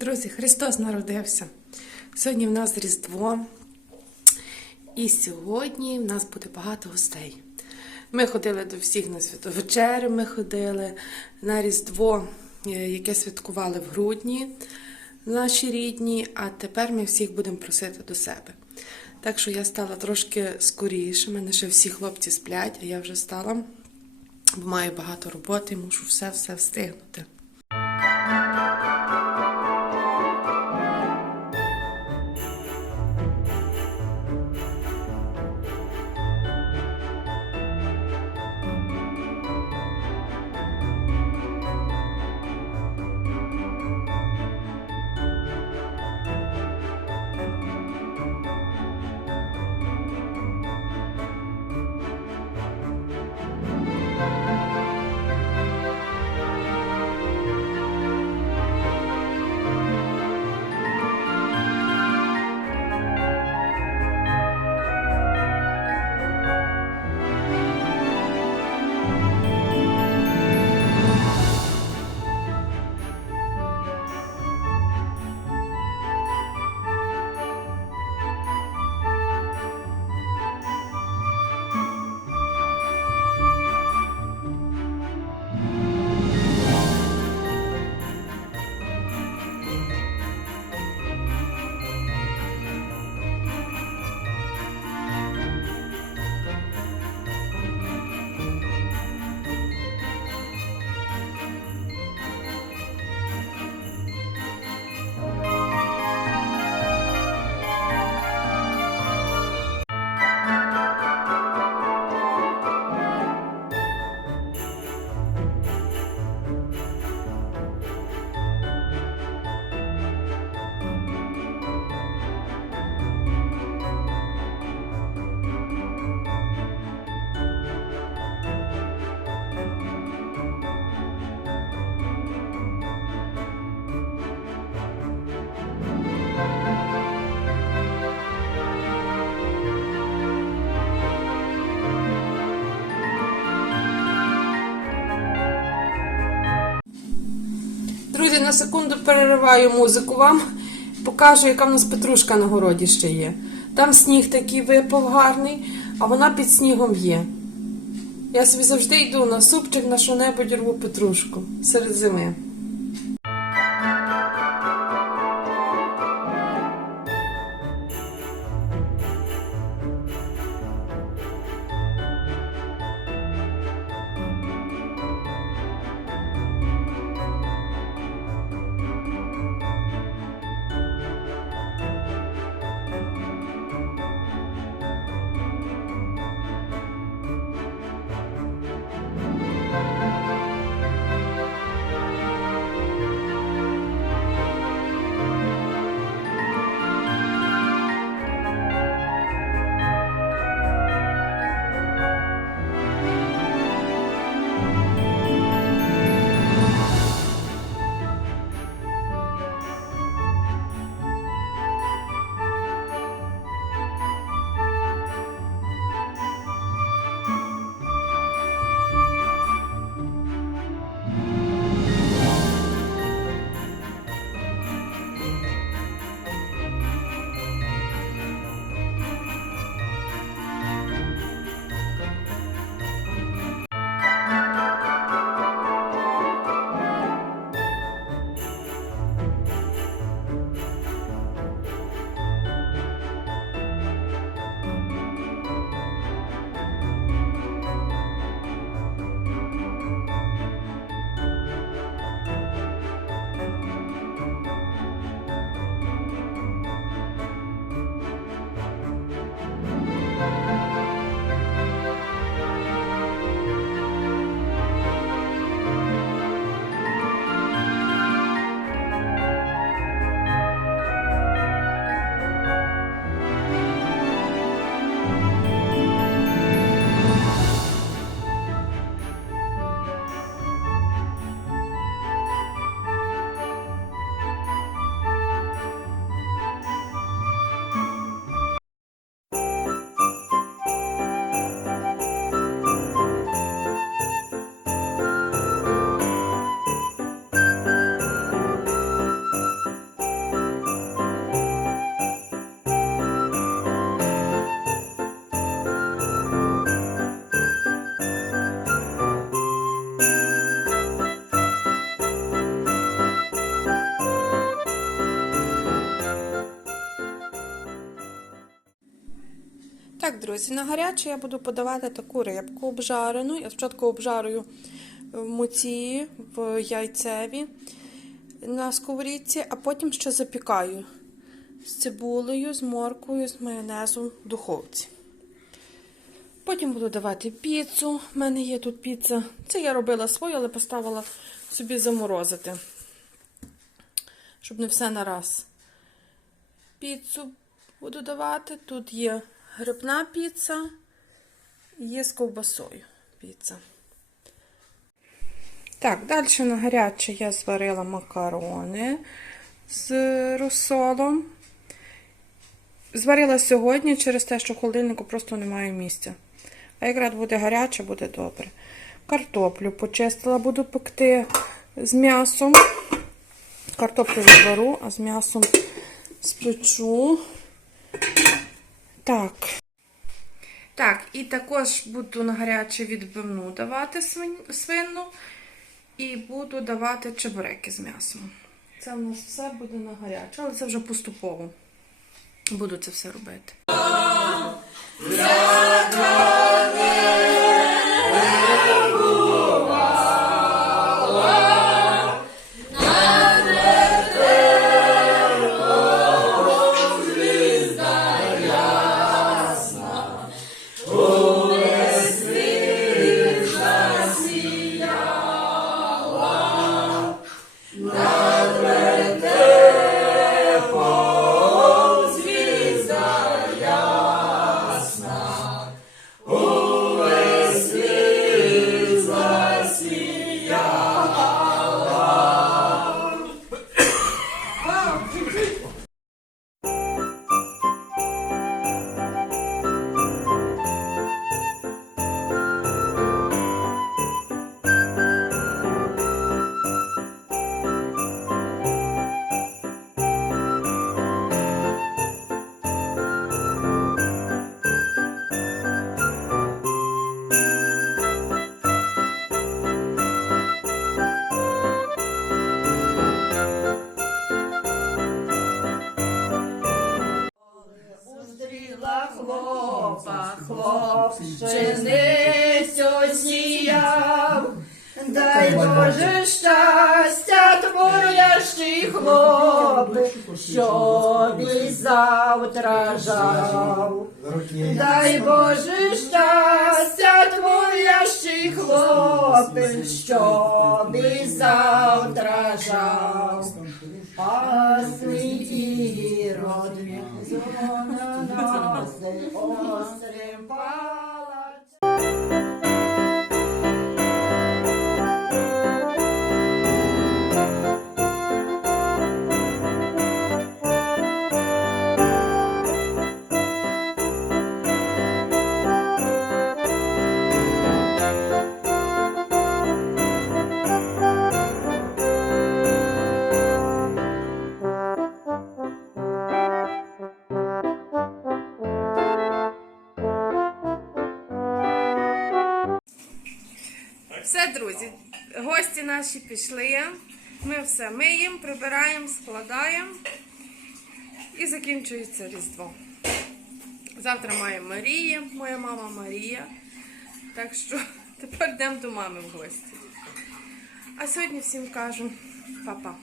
Друзі, Христос народився. Сьогодні в нас Різдво. І сьогодні в нас буде багато гостей. Ми ходили до всіх на святу вечерю, ми ходили на Різдво, е, яке святкували в грудні наші рідні, а тепер ми всіх будемо просити до себе. Так що я стала трошки скоріше. Мене ще всі хлопці сплять, а я вже стала, бо маю багато роботи, мушу все-все встигнути. На секунду перериваю музику вам. Покажу, яка в нас петрушка на городі ще є. Там сніг такий випав гарний, а вона під снігом є. Я собі завжди йду на супчик на що-небудь рву петрушку серед зими. Так, друзі, на гаряче я буду подавати таку рибку обжарену. Я спочатку обжарую в муці, в яйцеві на сковорідці, а потім ще запікаю з цибулею, з морквою, з майонезом в духовці. Потім буду давати піцу. У мене є тут піца. Це я робила свою, але поставила собі заморозити, щоб не все на раз. Піцу буду давати. Тут є грибна піца і є з ковбасою піца. Так, далі на гаряче я зварила макарони з розсолом. Зварила сьогодні через те, що в холодильнику просто немає місця. А якраз буде гаряче, буде добре. Картоплю почистила, буду пекти з м'ясом. Картоплю звару, а з м'ясом спечу. Так. Так, і також буду на гаряче відбивну давати свину. І буду давати чебуреки з м'ясом. Це в нас все буде на гаряче, але це вже поступово. Буду це все робити. Хлопчиниць осіяв. Дай Боже щастя творящий хлопець, щоб і завтра жав. Дай Боже щастя творящий хлопець, щоб і завтра жав. Пасний ірод, зона нас, острим палач. Все, друзі, гості наші пішли. Ми все миємо, прибираємо, складаємо і закінчується Різдво. Завтра має Марія, моя мама Марія. Так що тепер йдемо до мами в гості. А сьогодні всім кажу па-па.